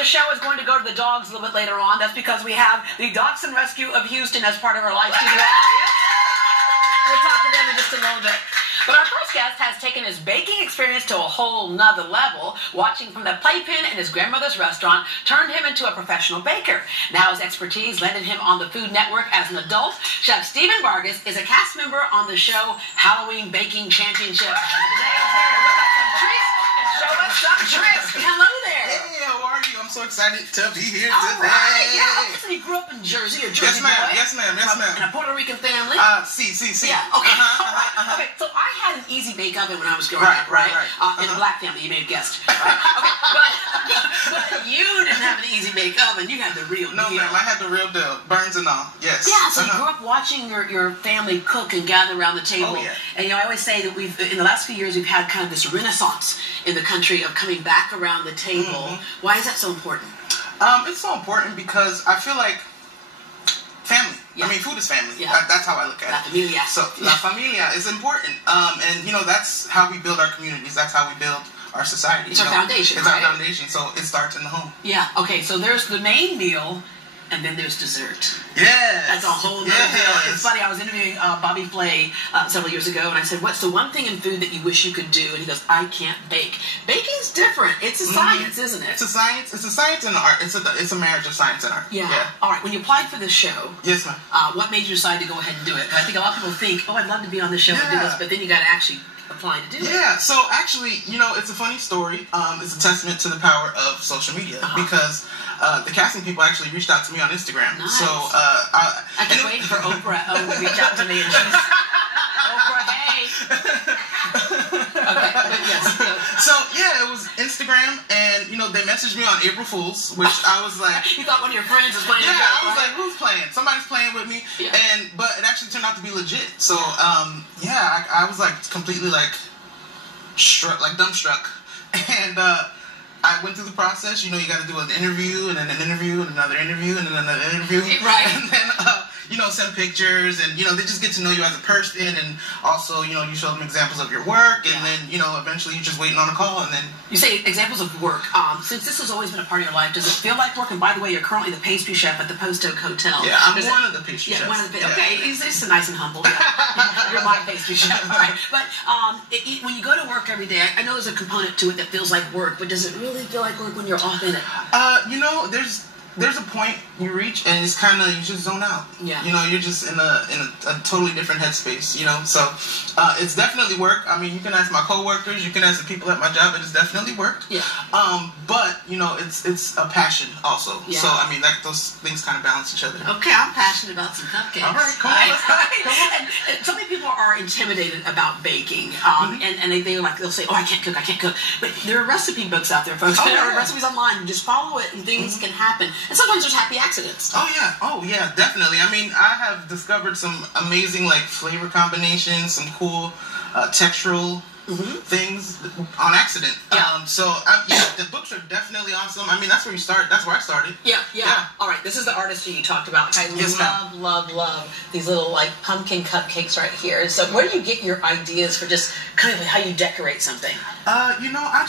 the show is going to go to the dogs a little bit later on. That's because we have the Dachshund Rescue of Houston as part of our live studio audience. We'll talk to them in just a little bit. But our first guest has taken his baking experience to a whole nother level. Watching from the playpen in his grandmother's restaurant turned him into a professional baker. Now his expertise landed him on the Food Network as an adult. Chef Stephen Vargas is a cast member on the show Halloween Baking Championship. Today is here to whip up some treats and show us some tricks. Hello there. Hey, how are you? I'm so excited to be here All today. right, yeah. So you grew up in Jersey or Jersey Yes, ma'am. boy? Yes, ma'am. Yes, ma'am. In a Puerto Rican family? See. Yeah, okay. Okay, so I had an easy bake oven when I was growing up, right? In a black family, you may have guessed. Right? Okay, but you didn't have an easy bake oven. You had the real deal. No, ma'am. I had the real deal. Burns and all. Yes. Yeah, so you grew up watching your family cook and gather around the table. Oh, yeah. And I always say that in the last few years, we've had kind of this renaissance in the country of coming back around the table. Why is that so important? It's so important because I feel like family. Yeah. I mean, food is family. Yeah. That's how I look at it. La familia. So, la familia is important. And, that's how we build our communities. That's how we build our society. It's our foundation, It's our foundation. So it starts in the home. Yeah. Okay, so there's the main meal, and then there's dessert. Yes. That's a whole other deal. It's funny, I was interviewing Bobby Flay several years ago, and I said, what's the one thing in food that you wish you could do? And he goes, I can't bake. Baking's different. It's a science, isn't it? It's a science. It's a science and art. It's a marriage of science and art. Yeah. All right, when you applied for this show, yes, ma'am. What made you decide to go ahead and do it? I think a lot of people think, I'd love to be on the show and do this, but then you got to actually apply to do it. Yeah, so actually, it's a funny story. It's a testament to the power of social media because the casting people actually reached out to me on Instagram. Nice. So I was waiting for Oprah to reach out to me, and she's Oprah, hey. Okay, but yes. So yeah, it was Instagram, and they messaged me on April Fools, which I was like, you thought one of your friends was playing? Yeah, I was like, who's playing? Somebody's playing with me, but it actually turned out to be legit. So I was like completely like dumbstruck, and I went through the process. You got to do an interview, and then an interview, and another interview, and then another interview. Right. And then, send pictures, and, they just get to know you as a person, and also, you show them examples of your work, and then, eventually you're just waiting on a call, and then... You say examples of work. Since this has always been a part of your life, does it feel like work? And by the way, you're currently the pastry chef at the Post Oak Hotel. Yeah, I'm one of the pastry chefs. One of the okay, it's nice and humble. Yeah. You're my pastry chef, right? But when you go to work every day, I know there's a component to it that feels like work, but does it really feel like work when you're off in it? There's a point you reach, and it's kind of, you just zone out. Yeah. You're just in a totally different headspace, So, it's definitely work. I mean, you can ask my coworkers, you can ask the people at my job, and it's definitely work. Yeah. But, it's a passion also. Yeah. So, I mean, those things kind of balance each other. Okay, I'm passionate about some cupcakes. All right, come on. And so many people are intimidated about baking, and they'll say, I can't cook. But there are recipe books out there, folks. There are recipes online. You just follow it, and things can happen. And sometimes there's happy accidents. Oh yeah, definitely. I mean, I have discovered some amazing flavor combinations, some cool textural things on accident. Yeah. The books are definitely awesome. I mean, that's where you start. That's where I started. Yeah. All right, this is the artistry you talked about. I love these little pumpkin cupcakes right here. So where do you get your ideas for just kind of how you decorate something? I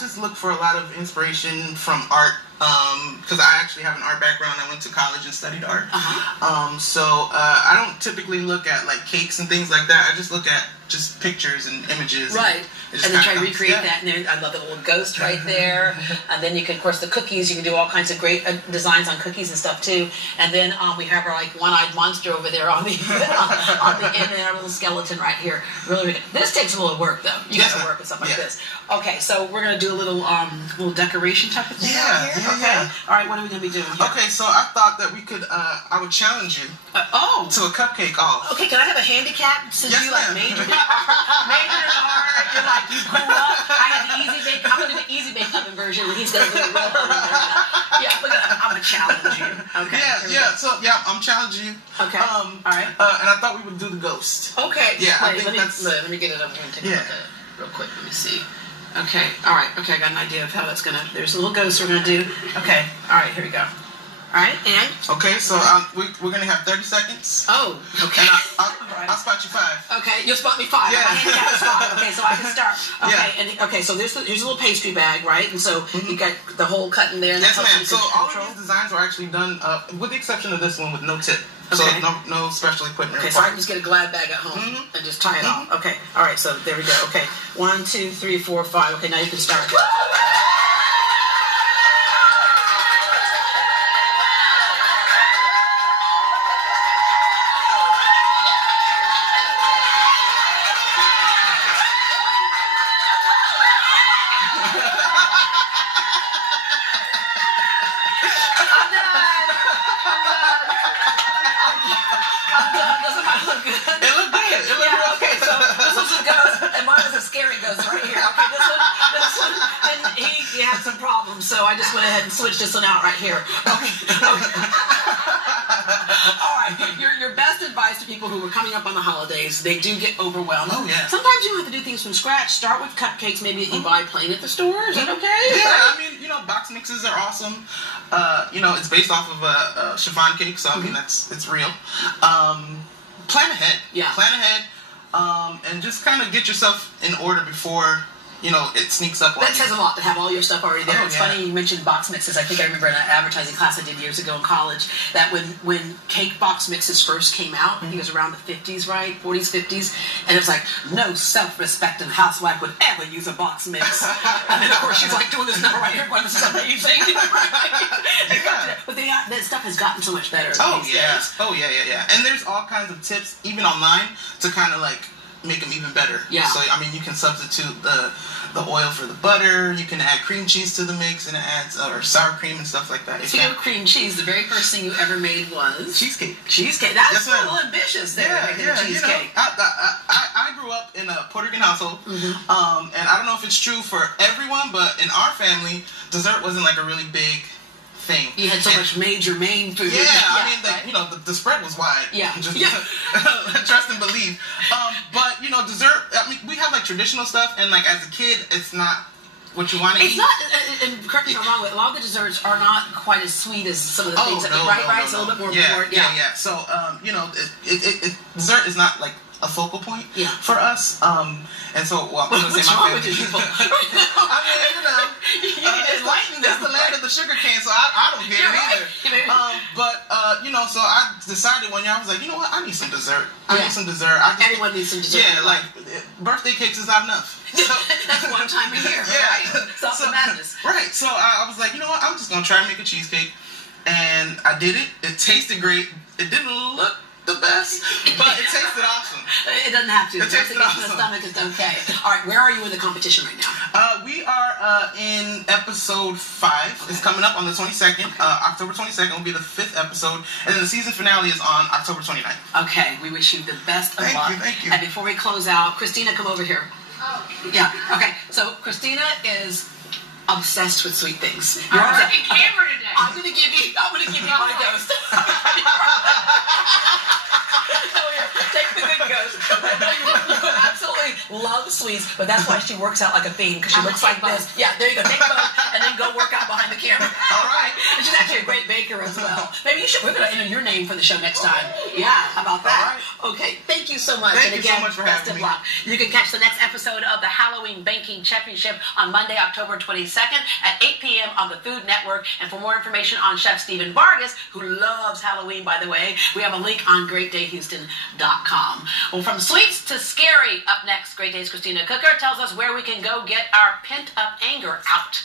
just look for a lot of inspiration from art. Because I actually have an art background. I went to college and studied art. I don't typically look at cakes and things like that. I just look at just pictures and images. Right. And then try to recreate that. And I love the little ghost right there. And then you can, of course, the cookies. You can do all kinds of great designs on cookies and stuff too. And then we have our one-eyed monster over there on the end, and our little skeleton right here. Really, this takes a little work though. You got to work with stuff like this. Okay, so we're gonna do a little decoration type of thing right here. Okay. All right, what are we gonna be doing here? Okay, so I thought that we could. I would challenge you. To a cupcake off. Okay, can I have a handicap since you major in art? You're you grew up. I have the easy bake. I'm gonna do the easy bake oven version, and he's gonna do the real oven version. Yeah, I'm gonna challenge you. Okay. Yeah. So I'm challenging you. Okay. All right. And I thought we would do the ghost. Okay. Yeah. Wait, let me get it up here and take a look at it real quick. Let me see. Okay. All right. Okay. I got an idea of how that's gonna. There's a little ghost we're gonna do. Okay. All right. Here we go. right, and? Okay, so we're going to have 30 seconds. Oh, okay. And Right. I'll spot you 5. Okay, you'll spot me 5. Yeah. My handicap is 5. Okay, so I can start. Okay, Yeah. and so here's a little pastry bag, right? And so you got the hole cut in there. And Yes, that helps ma'am. you So all control. of these designs were actually done, with the exception of this one, with no tip. So Okay. no special equipment Okay, so I required. can just get a Glad bag at home and just tie it off. Okay, all right, so there we go. Okay, 1, 2, 3, 4, 5. Okay, now you can start. Doesn't mine look good? It looked good. It looked Yeah, real okay, so this one just goes, and mine is a scary ghost right here. Okay, this one, and he had some problems, so I just went ahead and switched this one out right here. Okay. All right, your best advice to people who are coming up on the holidays, they do get overwhelmed. Oh, yeah. Sometimes you don't have to do things from scratch. Start with cupcakes maybe that you buy plain at the store. Is that okay? Yeah, I mean, box mixes are awesome. It's based off of a chiffon cake, so I mean, it's real. Plan ahead. Yeah. Plan ahead, and just kind of get yourself in order before, it sneaks up on That you. says a lot to have all your stuff already there. Oh, It's yeah. funny you mentioned box mixes. I think I remember in an advertising class I did years ago in college that when cake box mixes first came out, I think it was around the 50s, right? 40s, 50s. And it was like, no self-respecting housewife would ever use a box mix. And then, of course, she's like doing this number right here going, this is amazing. Yeah. But that stuff has gotten so much better Oh, these yeah. days. Oh, yeah. And there's all kinds of tips, even online, to kind of, make them even better. Yeah. So, I mean, you can substitute the oil for the butter. You can add cream cheese to the mix, and it adds, or sour cream and stuff like that. Speaking of cream cheese, the very first thing you ever made was... Cheesecake. Cheesecake. That's Yes, a ma'am. little ambitious there, making a cheesecake. I grew up in a Puerto Rican household, and I don't know if it's true for everyone, but in our family, dessert wasn't a really big thing. You had so much major main food. Yeah, I mean, right? the spread was wide. Yeah. Just Yeah. trust and believe. But dessert. I mean, we have traditional stuff, and as a kid, it's not what you want to eat. It's not, and correct me if I'm wrong, but a lot of the desserts are not quite as sweet as some of the things that, right? It's a little bit more, Yeah. So, dessert is not a focal point for us. And so, I'm going to say What's my wrong family. with you people? I mean, You need to enlighten it's them. the land of the sugar cane, so I don't get You're it right. either. But so I decided one year, I was like, you know what, I need some dessert. I need some dessert. Everyone needs some dessert. Yeah, birthday cakes is not enough. So, That's one time a year, yeah. right? Stop the madness. Right. So I was like, you know what, I'm just going to try and make a cheesecake. And I did it. It tasted great. It didn't look the best, but it tasted awesome. It doesn't have to. It tasted The awesome. stomach is okay. All right, where are you in the competition right now? We are in episode 5. It's coming up on the 22nd. October 22nd will be the 5th episode. And then the season finale is on October 29th. Okay, we wish you the best of luck. Thank you. And before we close out, Christina, come over here. Oh. Yeah, okay. So Christina is obsessed with sweet things. I'm working camera today. I'm gonna give you my ghost. No, here, take the good ghost. I know you absolutely love sweets, but that's why she works out like a fiend, because she I'm looks gonna like take this. Yeah, there you go. Take both, and then go work out behind the camera. All right. And she's actually a great baker as well. Maybe we're gonna enter your name for the show next time. Yeah, how about that? All Okay, thank you so much. Thank and you so again, much for best having of me. luck. You can catch the next episode of the Halloween Baking Championship on Monday, October 22nd at 8 p.m. on the Food Network. And for more information on Chef Stephen Vargas, who loves Halloween, by the way, we have a link on GreatDayHouston.com. Well, from sweets to scary, up next, Great Day's Christina Cooker tells us where we can go get our pent-up anger out.